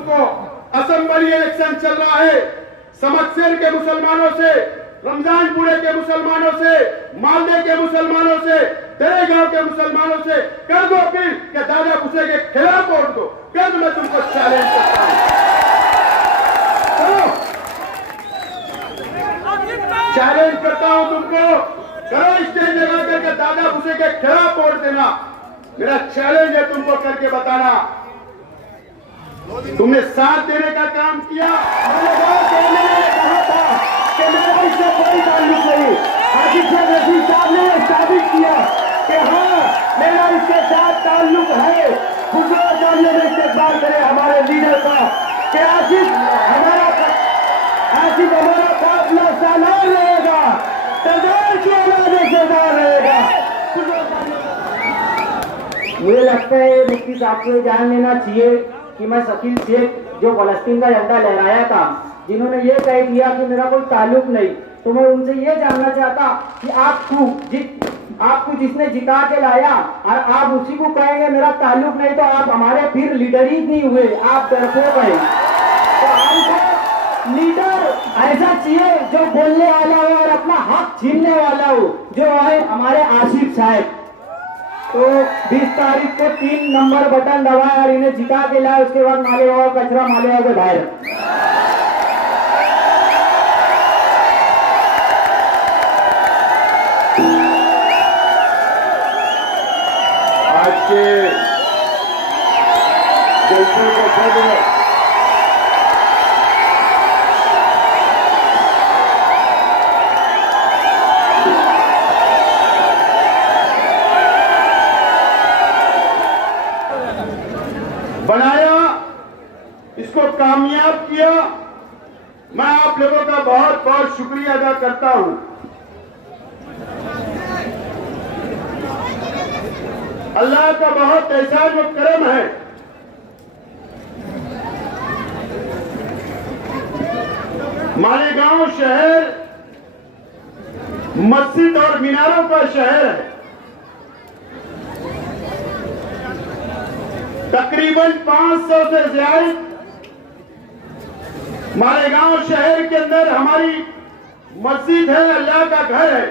तुमको assembly election चल रहा है, समकसेर के मुसलमानों से, रमजानपुरे के मुसलमानों से, मालदे के मुसलमानों से, दरेगांव के मुसलमानों से कर दो अपील कि दादा भूसे के खिलाफ वोट दो। कल मैं तुमको चैलेंज करता हूं, चैलेंज करता हूं तुमको, करो स्टेज लगा करके दादा भूसे के खिलाफ वोट देना। मेरा चैलेंज है तुमको करके बताना। तुमने साथ देने का काम किया, कहा था कि मेरा इससे कोई ताल्लुक नहीं। आसिफ रशीद साहब ने साबित किया कि हाँ मेरा इसके साथ ताल्लुक है। गुजरात सामने में इस्तेमाल करे हमारे लीडर का कि आसिफ हमारा काफिला सालार रहेगा, सरदार की औलाद सरदार रहेगा। मुझे लगता है मुफ्ती साहब को जान लेना चाहिए कि मैं शकील शेख जो फलस्तीन का झंडा लहराया था, जिन्होंने ये कह दिया कि मेरा कोई ताल्लुक नहीं, तो मैं उनसे ये जानना चाहता कि आपको जिसने जिता के लाया और आप उसी को कहेंगे मेरा ताल्लुक नहीं, तो आप हमारे फिर लीडर ही नहीं हुए, आप डरपोक हैं। तो हमको लीडर ऐसा चाहिए जो बोलने वाला हो और अपना हक छीनने वाला हो, जो है हमारे आसिफ साहब। तो 20 तारीख को 3 नंबर बटन दबाया और इन्हें जिता के लाया। उसके बाद मालेगांव कचरा मालेगांव के बाहर। आज के जलसे को छोड़ बनाया, इसको कामयाब किया। मैं आप लोगों का बहुत बहुत शुक्रिया अदा करता हूं। अल्लाह का बहुत एहसान व करम है। मालेगांव शहर मस्जिद और मीनारों का शहर है। तकरीबन 500 से ज्यादा मालेगांव शहर के अंदर हमारी मस्जिद है, अल्लाह का घर है।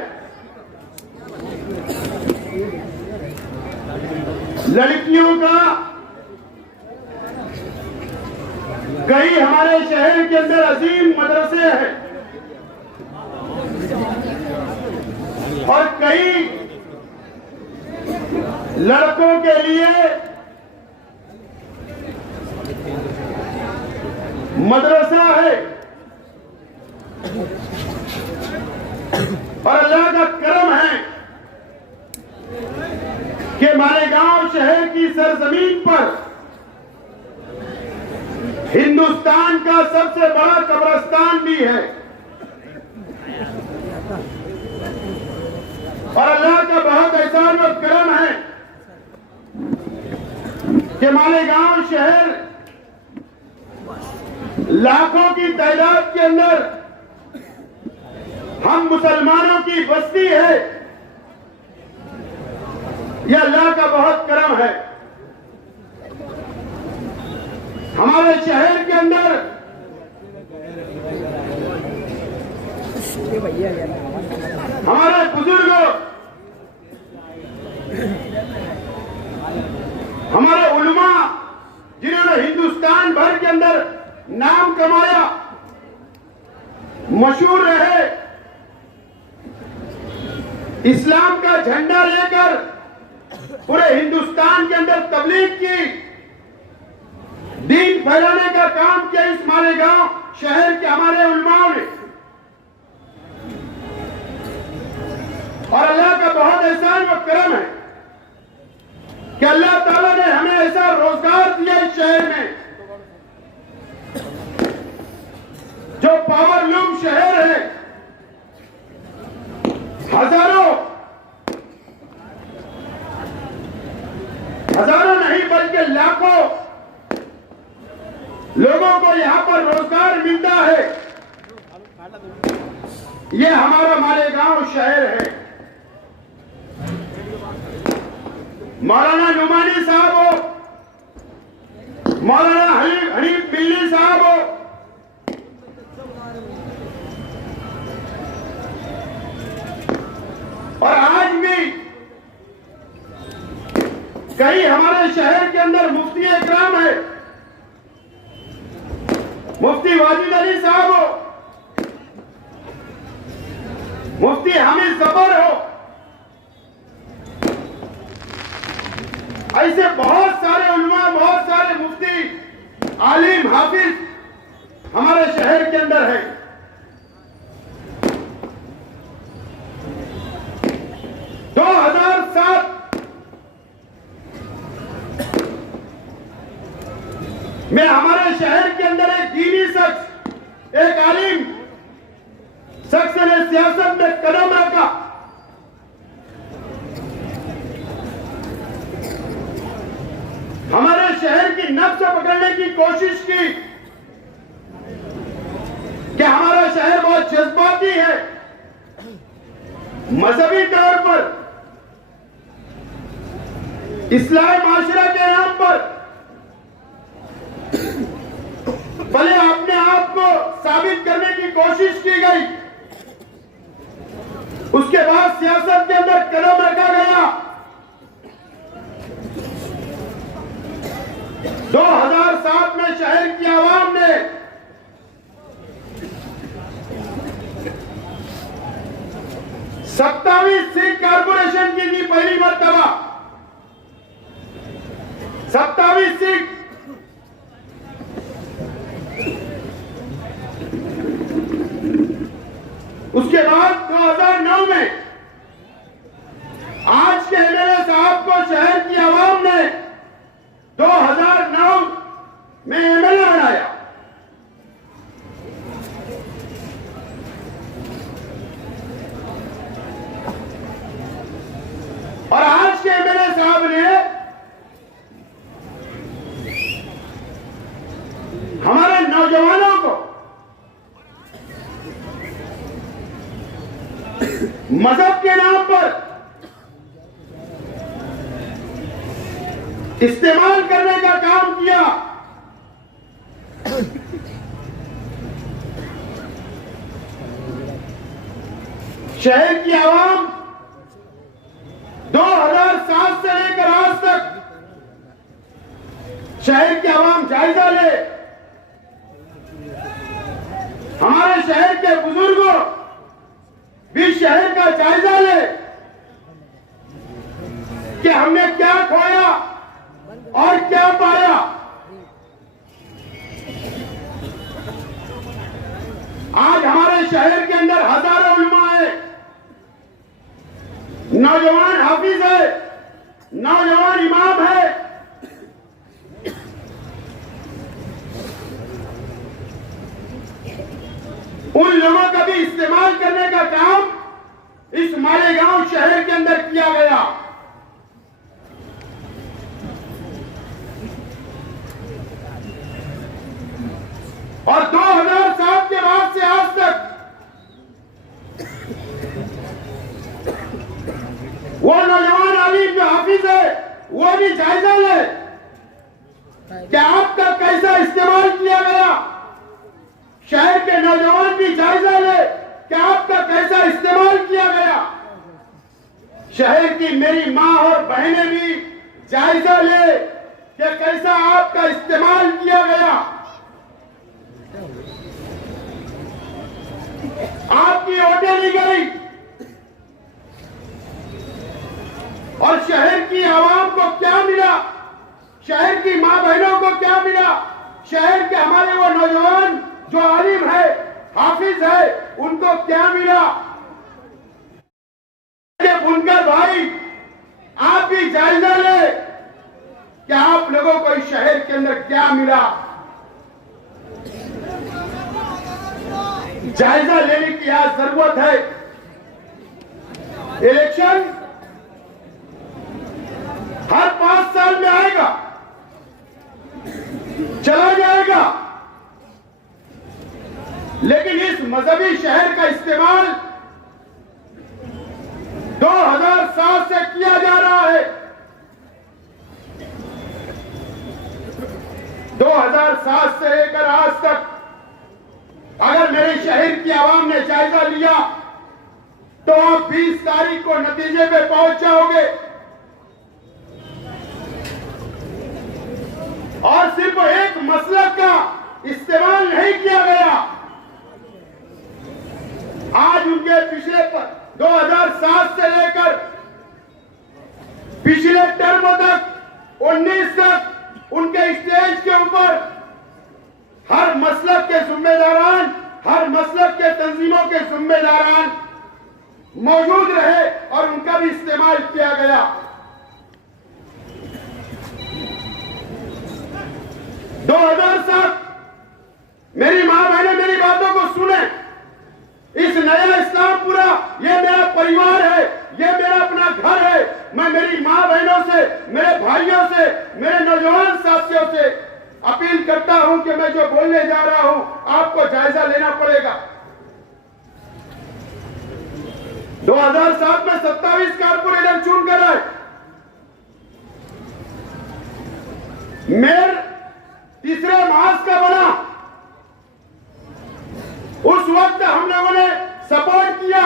लड़कियों का कई हमारे शहर के अंदर अजीम मदरसे हैं और कई लड़कों के लिए मदरसा है। और अल्लाह का करम है कि मालेगांव शहर की सरजमीन पर हिंदुस्तान का सबसे बड़ा कब्रिस्तान भी है। और अल्लाह का बहुत एहसान व करम है कि मालेगांव शहर लाखों की तादाद के अंदर हम मुसलमानों की बस्ती है। यह अल्लाह का बहुत करम है। हमारे शहर के अंदर हमारे बुजुर्गों, हमारे उलमा जिन्होंने हिंदुस्तान भर के अंदर नाम कमाया, मशहूर रहे, इस्लाम का झंडा लेकर पूरे हिंदुस्तान के अंदर तबलीग की, दीन फैलाने का काम किया इस मालेगांव शहर के हमारे उलमाओं ने। और अल्लाह का बहुत एहसान व करम है कि अल्लाह ताला ने हमें ऐसा रोजगार दिया इस शहर में, जो पावरलूम शहर है। हजारों नहीं बल्कि लाखों लोगों को यहां पर रोजगार मिलता है। यह हमारा मालेगांव शहर है। मौलाना नुमानी साहब हो, मौलाना हनीफ और आज भी कई हमारे शहर के अंदर मुफ्ती इकराम है, मुफ्ती वाजिद अली साहब हो, मुफ्ती हामिद जफर हो, ऐसे बहुत सारे उलमा, बहुत सारे मुफ्ती, आलिम, हाफिज हमारे शहर के अंदर है। 2007 में हमारे शहर के अंदर एक दीनी शख्स, एक आलिम शख्स ने सियासत में कदम रखा। हमारे शहर की नब्ज पकड़ने की कोशिश की कि हमारा शहर बहुत जज्बाती है, मजहबी तौर पर इस्लामी माशरा के नाम पर भले अपने आप को साबित करने की कोशिश की गई, उसके बाद सियासत के अंदर कदम रखा गया। 2007 में शहर की आवाम ने सत्तावीस सीट कारपोरेशन की थी, पहली मर्तबा 27 सीट। उसके बाद 2009 में आज के एमएलए साहब को शहर की आवाम ने 2009 में एमएलए बनाया। और आज के एमएलए साहब ने हमारे नौजवानों को मजहब के नाम पर इस्तेमाल करने का काम किया। शहर की आवाम 2007 से लेकर आज तक शहर की आवाम जायजा ले, हमारे शहर के बुजुर्गों भी शहर का जायजा ले कि हमने क्या खोया और क्या पाया। आज हमारे शहर के अंदर हजारों उलमा है, नौजवान हाफिज है, नौजवान इमाम है। उन लोगों का भी इस्तेमाल करने का काम इस मालेगांव शहर के अंदर किया गया। और 2007 के बाद से आज तक वो नौजवान आलिम जो हाफिज है वो भी जायजा ले कि आपका कैसा इस्तेमाल किया गया। शहर के नौजवान भी जायजा ले कि आपका कैसा इस्तेमाल किया गया। शहर की मेरी मां और बहनें भी जायजा ले कि कैसा आपका इस्तेमाल किया गया। आपकी वोटें ली गई और शहर की आवाम को क्या मिला, शहर की मां बहनों को क्या मिला, शहर के हमारे वो नौजवान जो आलिम है, हाफिज है, उनको क्या मिला। बुनकर भाई आप भी जायजा ले कि आप लोगों को इस शहर के अंदर क्या मिला। जायजा लेने की आज जरूरत है। इलेक्शन हर 5 साल में आएगा, चला जाएगा, लेकिन इस मजहबी शहर का इस्तेमाल 2007 से किया जा रहा है। 2007 से लेकर आज तक अगर मेरे शहर की आवाम ने जायजा लिया तो आप 20 तारीख को नतीजे पे पहुंच जाओगे। और सिर्फ एक मसलक का इस्तेमाल नहीं किया गया। आज उनके पिछले 2007 से लेकर पिछले टर्म तक 19 तक उनके स्टेज के ऊपर हर मसलक के जिम्मेदारान, हर मसलक के तंजीमों के जिम्मेदारान मौजूद रहे और उनका भी इस्तेमाल किया गया। 2007 मेरी मां बहनें मेरी बातों को सुने। इस नया इस्लामपुरा ये मेरा परिवार है, ये मेरा अपना घर है। मैं मेरी मां बहनों से, मेरे भाइयों से, मेरे नौजवान साथियों से अपील करता हूं कि मैं जो बोलने जा रहा हूं आपको जायजा लेना पड़ेगा। 2007 में 27 कारपोरेटर चुनकर आए। मेयर तीसरे मास का बना। उस वक्त हम लोगों ने सपोर्ट किया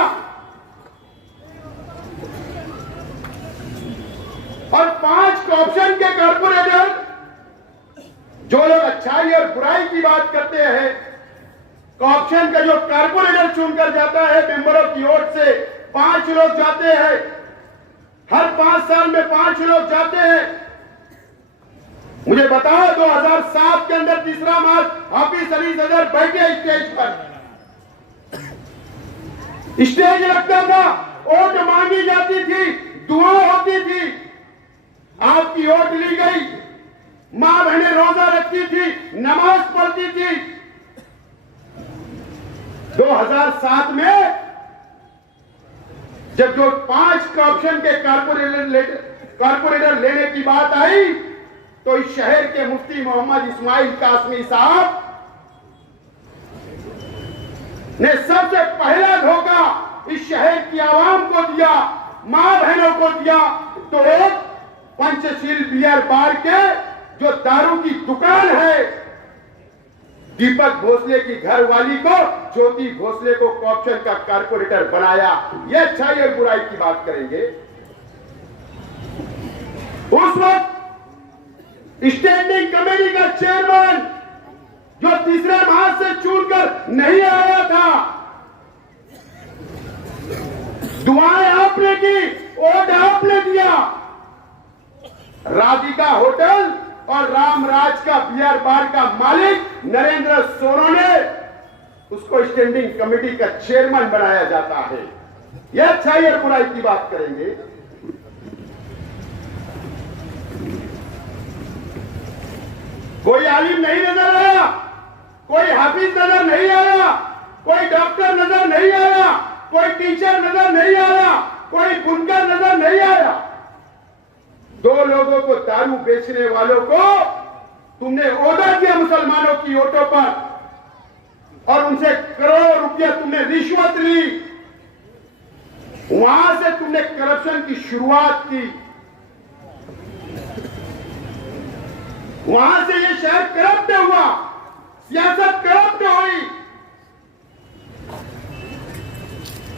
और 5 ऑप्शन के कारपोरेटर, जो लोग अच्छाई और बुराई की बात करते हैं, ऑप्शन का जो कारपोरेटर चुनकर जाता है मेंबरों की ओर से 5 लोग जाते हैं। हर 5 साल में 5 लोग जाते हैं। मुझे बताओ 2007 के अंदर तीसरा मार्च हाफिज अली सदर बैठे स्टेज पर, स्टेज लगता था, वोट मांगी जाती थी, दुआ होती थी, आपकी वोट ली गई। मां बहनें रोजा रखती थी, नमाज पढ़ती थी। 2007 में जब जो 5 ऑप्शन के कारपोरेटर लेने की बात आई तो इस शहर के मुफ्ती मोहम्मद इस्माइल कासमी साहब ने सबसे पहला धोखा इस शहर की आवाम को दिया, मां बहनों को दिया। तो एक पंचशील बियर बार के जो दारू की दुकान है, दीपक भोसले की घरवाली को, ज्योति भोसले को ऑप्शन का कारपोरेटर बनाया। ये अच्छाई और बुराई की बात करेंगे। उस वक्त स्टैंडिंग कमेटी का चेयरमैन जो तीसरे माह से चुनकर नहीं आया था, दुआएं आपने की, वोट आपने दिया। राधिका होटल और रामराज का बियर बार का मालिक नरेंद्र सोनो ने उसको स्टैंडिंग कमेटी का चेयरमैन बनाया जाता है। यह अच्छाई और बुराई की बात करेंगे। कोई आलिम नहीं नजर आया, कोई हाफिज नजर नहीं आया, कोई डॉक्टर नजर नहीं आया, कोई टीचर नजर नहीं आया, कोई बुनकर नजर नहीं आया। 2 लोगों को, दारू बेचने वालों को तुमने ओहदा दिया मुसलमानों की वोटों पर और उनसे करोड़ों रुपया तुमने रिश्वत ली। वहां से तुमने करप्शन की शुरुआत की। वहां से ये शहर करप्ट हुआ, सियासत करप्ट हुई।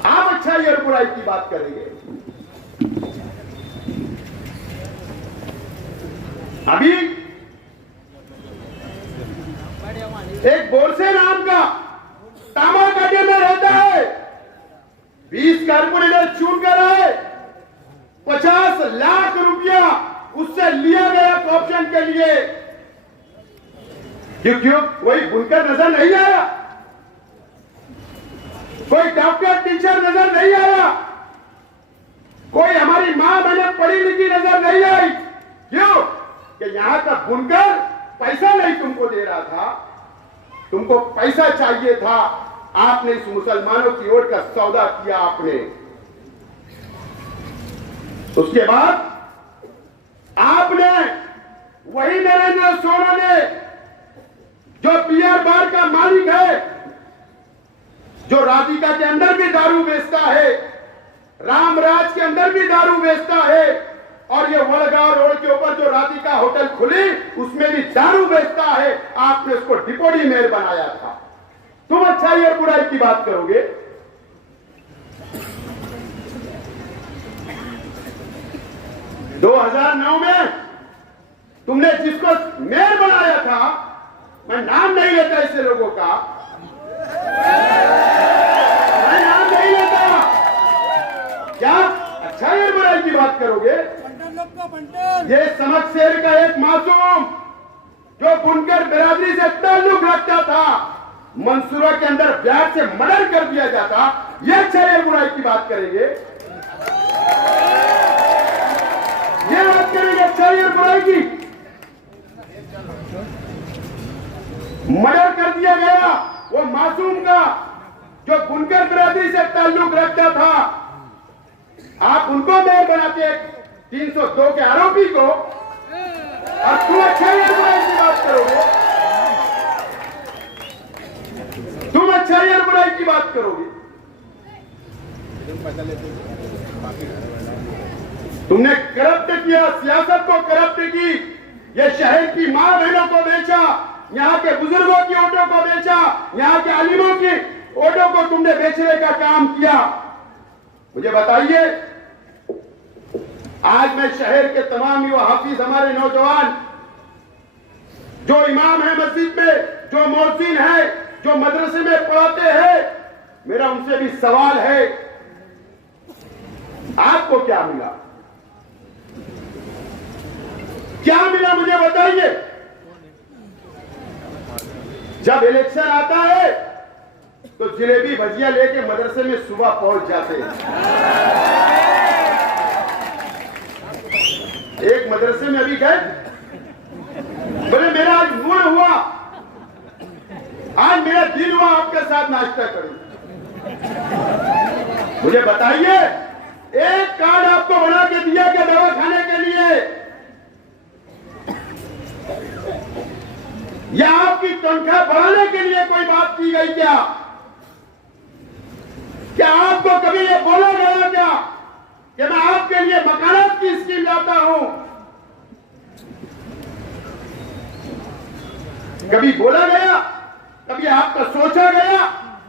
आप अच्छाई और बुराई की बात करेंगे। अभी एक बोरसे नाम का तामाकाटे में रहता है, 20 कारपोरेटर चुन कर आए, 50 लाख रुपया उससे लिया गया ऑप्शन के लिए। क्यों कोई बुनकर नजर नहीं आया, कोई डॉक्टर टीचर नजर नहीं आया, कोई हमारी मां बहनें पढ़ी लिखी नजर नहीं आई। क्यों कि यहां का बुनकर पैसा नहीं तुमको दे रहा था, तुमको पैसा चाहिए था। आपने इस मुसलमानों की ओर का सौदा किया आपने। उसके बाद आपने वही नरेंद्र सोनो ने, जो बियर बार का मालिक है, जो राधिका के अंदर भी दारू बेचता है, रामराज के अंदर भी दारू बेचता है, और ये वड़गांव रोड के ऊपर जो राधिका होटल खुली उसमें भी दारू बेचता है। आपने उसको डिप्टी मेयर बनाया था। तुम अच्छाई और बुराई की बात करोगे। 2009 में तुमने जिसको मेयर बनाया था, मैं नाम नहीं लेता ऐसे लोगों का, मैं नाम नहीं लेता, क्या अच्छा ये बुराई की बात करोगे? ये समक शेर का एक मासूम जो बुनकर बिरादरी से ताल्लुक रखता था, मंसूरा के अंदर ब्याज से मर्डर कर दिया जाता, ये अच्छा ये बुराई की बात करेंगे? ये बात करेंगे अच्छा ये बुराई की? मर्डर कर दिया गया वो मासूम का जो बुनकर बिरादरी से ताल्लुक रखता था, आप उनको मेयर बनाते 302 के आरोपी को, और तुम अच्छा ये बुराई की बात करोगे? तुम अच्छा ये बुराई की बात करोगे? तुमने करप्ट किया, सियासत को करप्ट की, ये शहर की मां बहनों को बेचा, यहाँ के बुजुर्गों की वोटों को बेचा, यहाँ के आलिमों की वोटों को तुमने बेचने का काम किया। मुझे बताइए, आज मैं शहर के तमाम युवा हाफिज, हमारे नौजवान जो इमाम है मस्जिद में, जो मोहसिन है, जो मदरसे में पढ़ाते हैं, मेरा उनसे भी सवाल है, आपको क्या मिला? क्या मिला मुझे बताइए। जब इलेक्शन आता है तो जलेबी भजिया लेके मदरसे में सुबह पहुंच जाते हैं। एक मदरसे में अभी गए, बोले मेरा आज मूड हुआ, आज मेरा दिल हुआ आपके साथ नाश्ता करूं। मुझे बताइए, एक कार्ड आपको बना के दिया कि दवा खाने के लिए, या आपकी तनख्वाह बढ़ाने के लिए कोई बात की गई क्या? क्या आपको कभी ये बोला गया क्या कि मैं आपके लिए मकानात की स्कीम लाता हूं? कभी बोला गया? कभी आपका सोचा गया?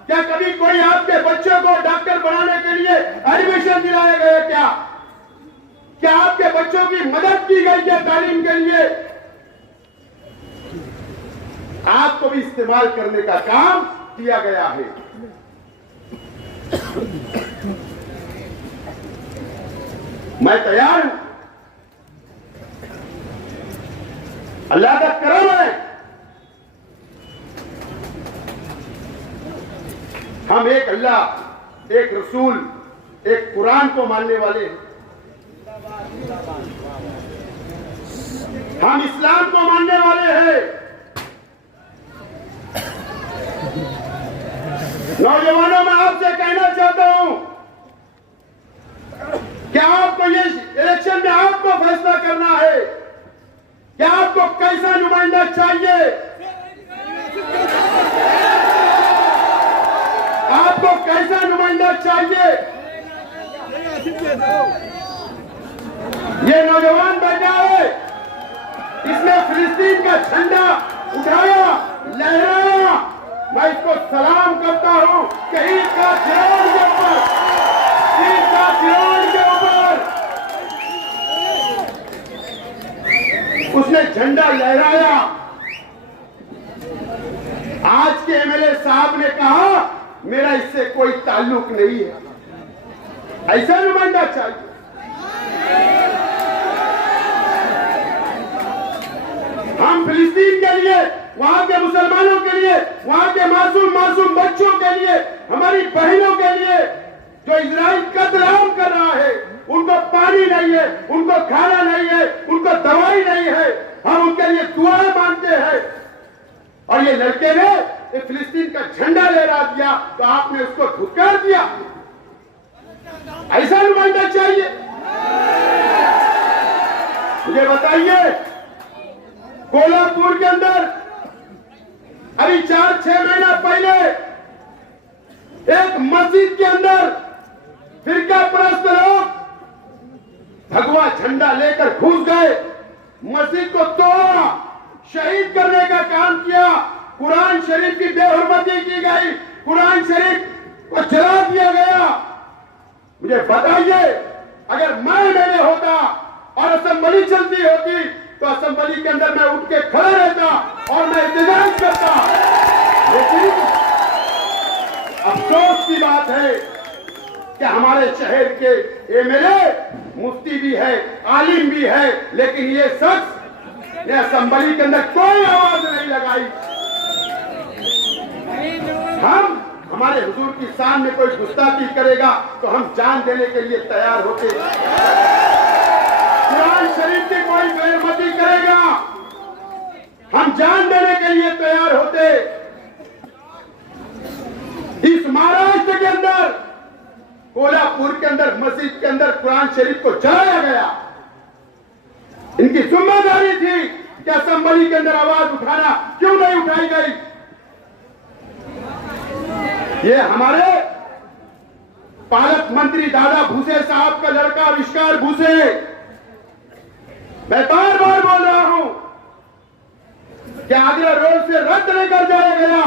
क्या कभी कोई आपके बच्चों को डॉक्टर बनाने के लिए एडमिशन दिलाया गया क्या? क्या आपके बच्चों की मदद की गई क्या तालीम के लिए? आपको भी इस्तेमाल करने का काम किया गया है। मैं तैयार हूं, अल्लाह का करम है, हम एक अल्लाह, एक रसूल, एक कुरान को मानने वाले हैं, हम इस्लाम को मानने वाले हैं। नौजवानों, मैं आपसे कहना चाहता हूं कि आपको ये इलेक्शन में आपको फैसला करना है कि आपको कैसा नुमाइंदा चाहिए, आपको कैसा नुमाइंदा चाहिए। ये नौजवान बैठा है, इसने फिलिस्तीन का झंडा उठाया, लहराया, मैं इसको सलाम करता हूं कि ईद का चिराग के ऊपर, ईद का चिराग के ऊपर उसने झंडा लहराया। आज के एमएलए साहब ने कहा मेरा इससे कोई ताल्लुक नहीं है, ऐसा नुमाइंदा चाहिए। हम फिलिस्तीन के लिए, वहां के मुसलमानों के लिए, वहां के मासूम बच्चों के लिए, हमारी बहनों के लिए जो इजराइल कत्लेआम कर रहा है, उनको पानी नहीं है, उनको खाना नहीं है, उनको दवाई नहीं है, हम उनके लिए दुआएं मांगते हैं। और ये लड़के ने फिलिस्तीन का झंडा लहरा दिया तो आपने उसको धुतकार दिया। ऐसा नुमाइंदा चाहिए। मुझे बताइए, कोल्हापुर के अंदर अभी 4-6 महीना पहले एक मस्जिद के अंदर फिरका परस्त लोग भगवा झंडा लेकर घुस गए, मस्जिद को तोड़ा, शहीद करने का काम किया, कुरान शरीफ की बेहुरमती की गई, कुरान शरीफ को जला दिया गया। मुझे बताइए, अगर मैं होता और असेंबली चलती होती तो असेंबली के अंदर मैं उठ के खड़ा रहता और मैं इंतजार करता। लेकिन अफसोस की बात है कि हमारे शहर के एमएलए मुफ्ती भी है, आलिम भी है, लेकिन ये शख्स ने असेंबली के अंदर कोई आवाज नहीं लगाई। हमारे हुजूर की शान में कोई गुस्ताखी करेगा तो हम जान देने के लिए तैयार होते। कुरान शरीफ की कोई बेरहमती करेगा, हम जान देने के लिए तैयार होते। इस महाराष्ट्र के अंदर, कोल्हापुर के अंदर मस्जिद के अंदर कुरान शरीफ को जलाया गया। इनकी जिम्मेदारी थी कि असेंबली के अंदर आवाज उठाना, क्यों नहीं उठाई गई? ये हमारे पालक मंत्री दादा भूसे साहब का लड़का आविष्कार भूसे, मैं बार बार बोल रहा हूं कि आगरा रोड से रद्द नहीं कर जाया गया,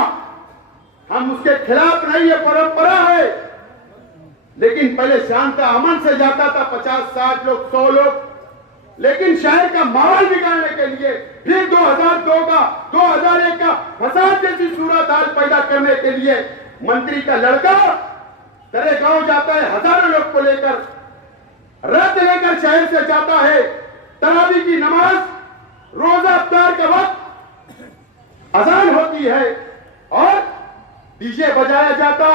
हम उसके खिलाफ नहीं, ये परंपरा है। लेकिन पहले शांत अमन से जाता था 50-60 लोग, 100 लोग, लेकिन शहर का माहौल बिगाड़ने के लिए फिर 2002 का 2001 का फसाद जैसी सूरत हाल पैदा करने के लिए मंत्री का लड़का तेरे गांव जाता है, हजारों लोग को लेकर, रथ लेकर शहर से जाता है, तरावी की नमाज, रोजा इफ्तार का वक्त अजान होती है और डीजे बजाया जाता,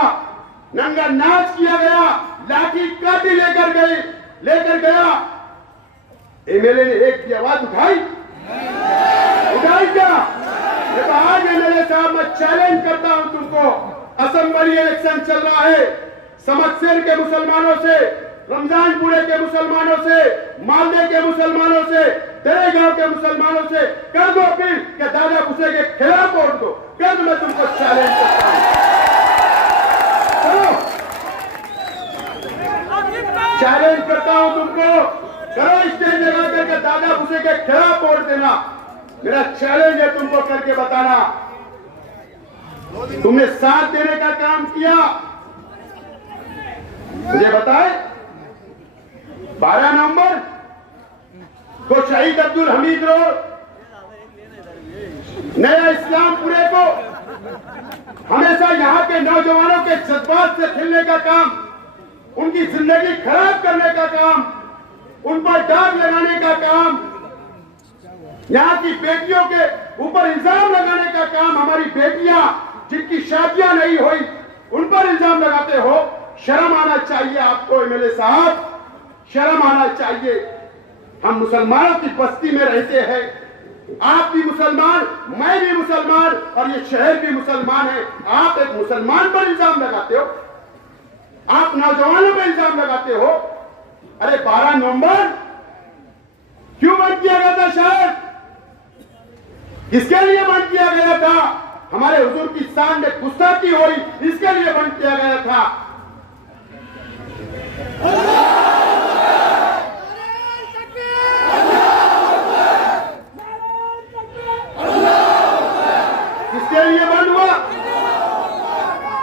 नंगा नाच किया गया, लाठी काटी लेकर गया। एमएलए ने एक की आवाज उठाई क्या? तो आज एमएलए साहब मैं चैलेंज करता हूं तुमको, असेंबली इलेक्शन चल रहा है, समकसेर के मुसलमानों से, रमजानपुरे के मुसलमानों से, मालदे के मुसलमानों से, तेरे गांव के मुसलमानों से कर दो अपील कि दादा भूसे के खिलाफ वोट दो। कर मैं तुमको चैलेंज करता हूं, चलो चैलेंज करता हूं तुमको, करो स्टेज लगा करके दादा भूसे के खिलाफ वोट देना। मेरा चैलेंज है तुमको करके बताना। तुमने साथ देने का काम किया, मुझे बताए 12 नवंबर को शहीद अब्दुल हमीद रोड, नया इस्लामपुरे को हमेशा यहां के नौजवानों के जज्बात से खेलने का काम, उनकी जिंदगी खराब करने का काम, उन पर दाग लगाने का काम, यहां की बेटियों के ऊपर इल्जाम लगाने का काम, हमारी बेटियां जिनकी शादियां नहीं हुई उन पर इल्जाम लगाते हो। शर्म आना चाहिए आपको एमएलए साहब, शर्म आना चाहिए। हम मुसलमानों की बस्ती में रहते हैं, आप भी मुसलमान, मैं भी मुसलमान और ये शहर भी मुसलमान है। आप एक मुसलमान पर इल्जाम लगाते हो, आप नौजवानों पर इल्जाम लगाते हो। अरे 12 नवंबर क्यों बंद किया गया था शहर? किसके लिए बंद किया गया था? हमारे हुजूर की शान में गुस्ताखी हुई, इसके लिए बंद किया गया था। किसके लिए बंद हुआ?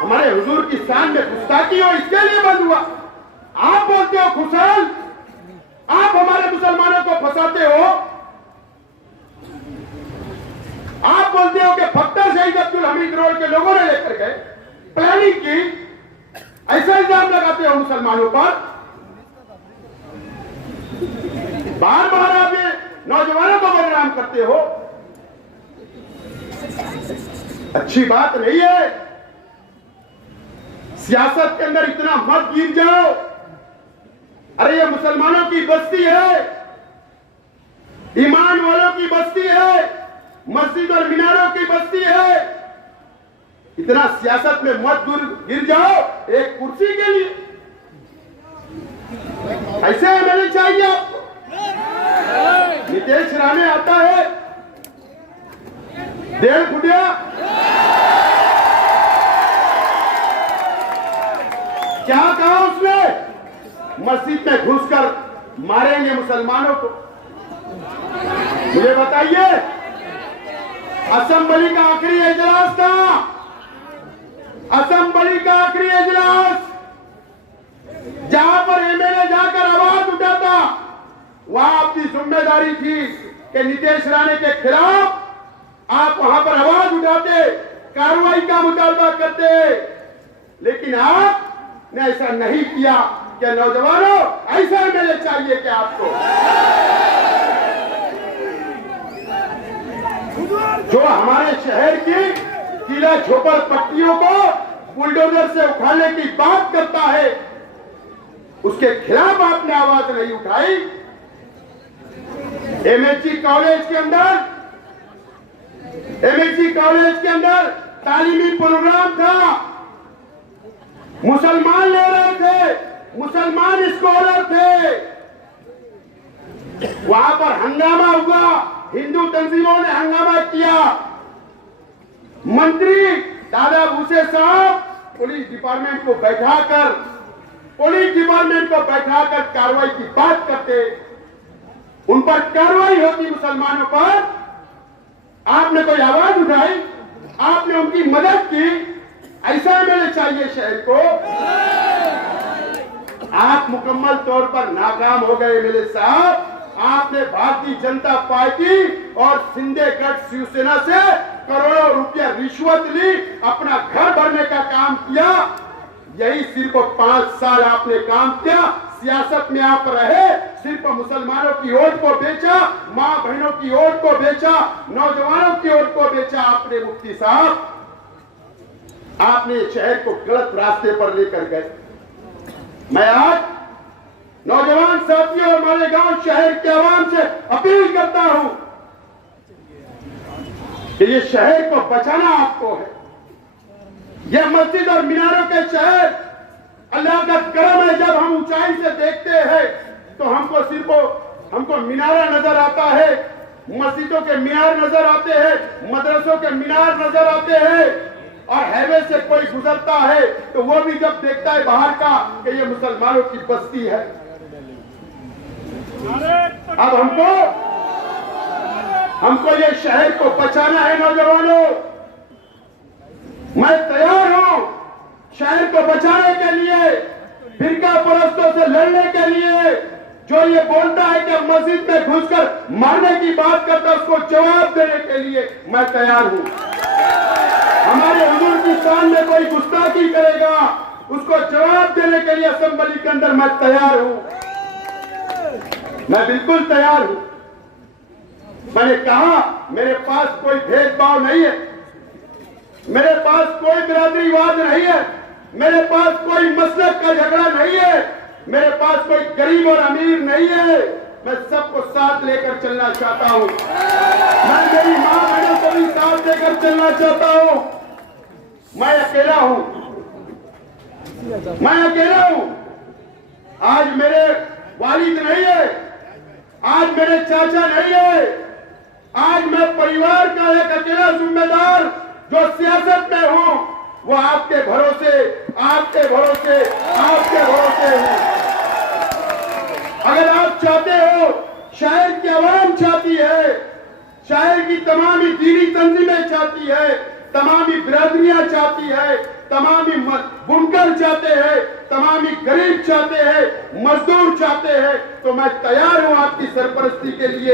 हमारे हुजूर की शान में गुस्ताखी हो, इसके लिए बंद हुआ। आप बोलते हो खुशहाल, आप हमारे मुसलमानों को फंसाते हो। आप बोलते हो कि फक्ता शहीद अब्दुल हमीद रोड के लोगों ने लेकर गए, प्लानिंग की, ऐसा इल्जाम लगाते हो मुसलमानों पर। बार बार आप ये नौजवानों को बदनाम करते हो, अच्छी बात नहीं है। सियासत के अंदर इतना मत गिर जाओ। अरे ये मुसलमानों की बस्ती है, ईमान वालों की बस्ती है, मस्जिद और मीनारों की बस्ती है। इतना सियासत में मत गिर जाओ एक कुर्सी के लिए। ऐसे एमएलए चाहिए आपको? नितेश राणे आता है, 1.5 फुटिया, क्या कहा उसने? मस्जिद में घुसकर मारेंगे मुसलमानों को। मुझे बताइए, असेंबली का आखिरी इजलास था, असेंबली का आखिरी इजलास, जहां पर एमएलए जाकर आवाज उठाता, वहां आपकी जिम्मेदारी थी कि नीतीश राणे के खिलाफ आप वहां पर आवाज उठाते, कार्रवाई का मुतालबा करते, लेकिन आपने ऐसा नहीं किया। क्या नौजवानों, ऐसा मेरे चाहिए कि आपको जो हमारे शहर की किला झोपड़पट्टियों को बुलडोजर से उखाड़ने की बात करता है, उसके खिलाफ आपने आवाज नहीं उठाई। एमएससी कॉलेज के अंदर तालीमी प्रोग्राम था, मुसलमान ले रहे थे, मुसलमान स्कॉलर थे, वहां पर हंगामा हुआ, हिंदू तंजीमों ने हंगामा किया। मंत्री दादा भूसे साहब पुलिस डिपार्टमेंट को बैठाकर कार्रवाई की बात करते, उन पर कार्रवाई होती, मुसलमानों पर आपने कोई आवाज उठाई, आपने उनकी मदद की। ऐसा मिलना चाहिए शहर को। आप मुकम्मल तौर पर नाकाम हो गए मेरे साहब। आपने भारतीय जनता पार्टी और शिंदे-गढ़ शिवसेना से करोड़ों रुपया रिश्वत ली, अपना घर भरने का काम किया। यही सिर्फ 5 साल आपने काम किया, सियासत में आप रहे, सिर्फ मुसलमानों की वोट को बेचा, मां बहनों की वोट को बेचा, नौजवानों की वोट को बेचा आपने। मुफ्ती साहब, आपने शहर को गलत रास्ते पर लेकर गए। मैं आज नौजवान साथियों और मालेगांव शहर के आवाम से अपील करता हूं कि ये शहर को बचाना आपको है। यह मस्जिद और मीनारों के शहर अल्लाह का करम है। जब हम ऊंचाई से देखते हैं तो हमको मीनारा नजर आता है, मस्जिदों के मीनार नजर आते हैं, मदरसों के मीनार नजर आते हैं, और हाईवे से कोई गुजरता है तो वो भी जब देखता है बाहर का कि ये मुसलमानों की बस्ती है। अब हमको ये शहर को बचाना है। नौजवानों, मैं तैयार हूं शहर को बचाने के लिए, फिरका परस्तों से लड़ने के लिए। जो ये बोलता है कि मस्जिद में घुसकर मारने की बात करता है, उसको जवाब देने के लिए मैं तैयार हूं। हमारे हुजूर की शान में कोई गुस्ताखी करेगा, उसको जवाब देने के लिए असेंबली के अंदर मैं तैयार हूं। मैं बिल्कुल तैयार हूं। मैंने कहा मेरे पास कोई भेदभाव नहीं है, मेरे पास कोई बिरादरीवाद नहीं है, मेरे पास कोई मसलब का झगड़ा नहीं है, मेरे पास कोई गरीब और अमीर नहीं है। मैं सबको साथ लेकर चलना चाहता हूं। मैं मेरी मां बहनों को भी साथ लेकर चलना चाहता हूं। मैं अकेला हूं। आज मेरे वालिद नहीं है, आज मेरे चाचा नहीं है, आज मैं परिवार का एक अकेला जिम्मेदार जो सियासत में हूं, वो आपके भरोसे हूं। अगर आप चाहते हो, शहर की आवाम चाहती है, शहर की तमामी दीनी तंजीमें चाहती है, तमामी बिरादरियां चाहती है, तमामी बुनकर चाहते हैं, तमामी गरीब चाहते हैं, मजदूर चाहते हैं, तो मैं तैयार हूं आपकी सरपरस्ती के लिए,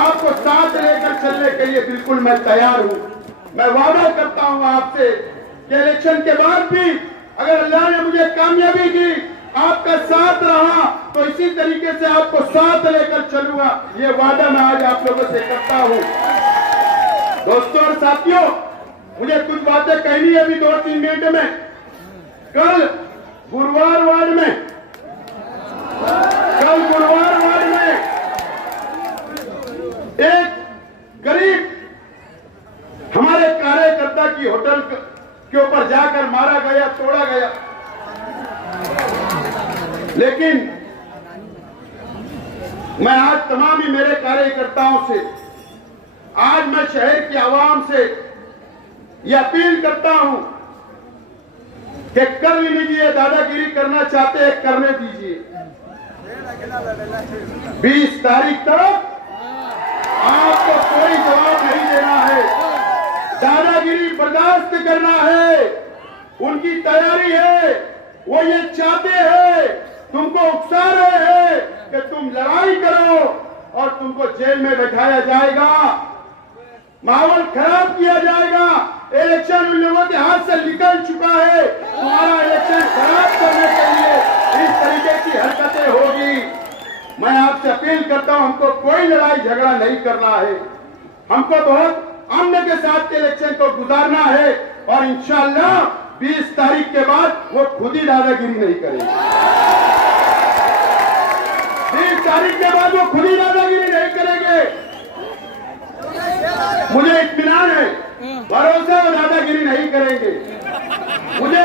आपको साथ लेकर चलने के लिए बिल्कुल मैं तैयार हूं। मैं वादा करता हूं आपसे कि इलेक्शन के बाद भी अगर अल्लाह ने मुझे कामयाबी दी, आपका साथ रहा, तो इसी तरीके से आपको साथ लेकर चलूंगा। ये वादा मैं आज आप लोगों से करता हूं। दोस्तों और साथियों, मुझे कुछ बातें कहनी है अभी 2-3 मिनट में। कल गुरुवार वार्ड में एक गरीब हमारे कार्यकर्ता की होटल के ऊपर जाकर मारा गया, तोड़ा गया। लेकिन मैं आज तमाम ही मेरे कार्यकर्ताओं से, आज मैं शहर की आवाम से यह अपील करता हूं कि कर लीजिए, दादागिरी करना चाहते हैं करने दीजिए। 20 तारीख तक आपको कोई जवाब नहीं देना है, दादागिरी बर्दाश्त करना है। उनकी तैयारी है, वो ये चाहते हैं तुमको उकसा रहे हैं कि तुम लड़ाई करो और तुमको जेल में बैठाया जाएगा, माहौल खराब किया जाएगा। इलेक्शन उन लोगों के हाथ से निकल चुका है, तुम्हारा इलेक्शन खराब करने के लिए इस तरीके की हरकतें होगी। मैं आपसे अपील करता हूं, हमको कोई लड़ाई झगड़ा नहीं करना है, हमको बहुत अमन के साथ इलेक्शन को गुजारना है और इंशाअल्लाह 20 तारीख के बाद वो खुद ही दादागिरी नहीं करेंगे। 20 तारीख के बाद वो खुद ही दादागिरी नहीं करेंगे। मुझे इत्मीनान है, भरोसा और दादागिरी नहीं करेंगे। मुझे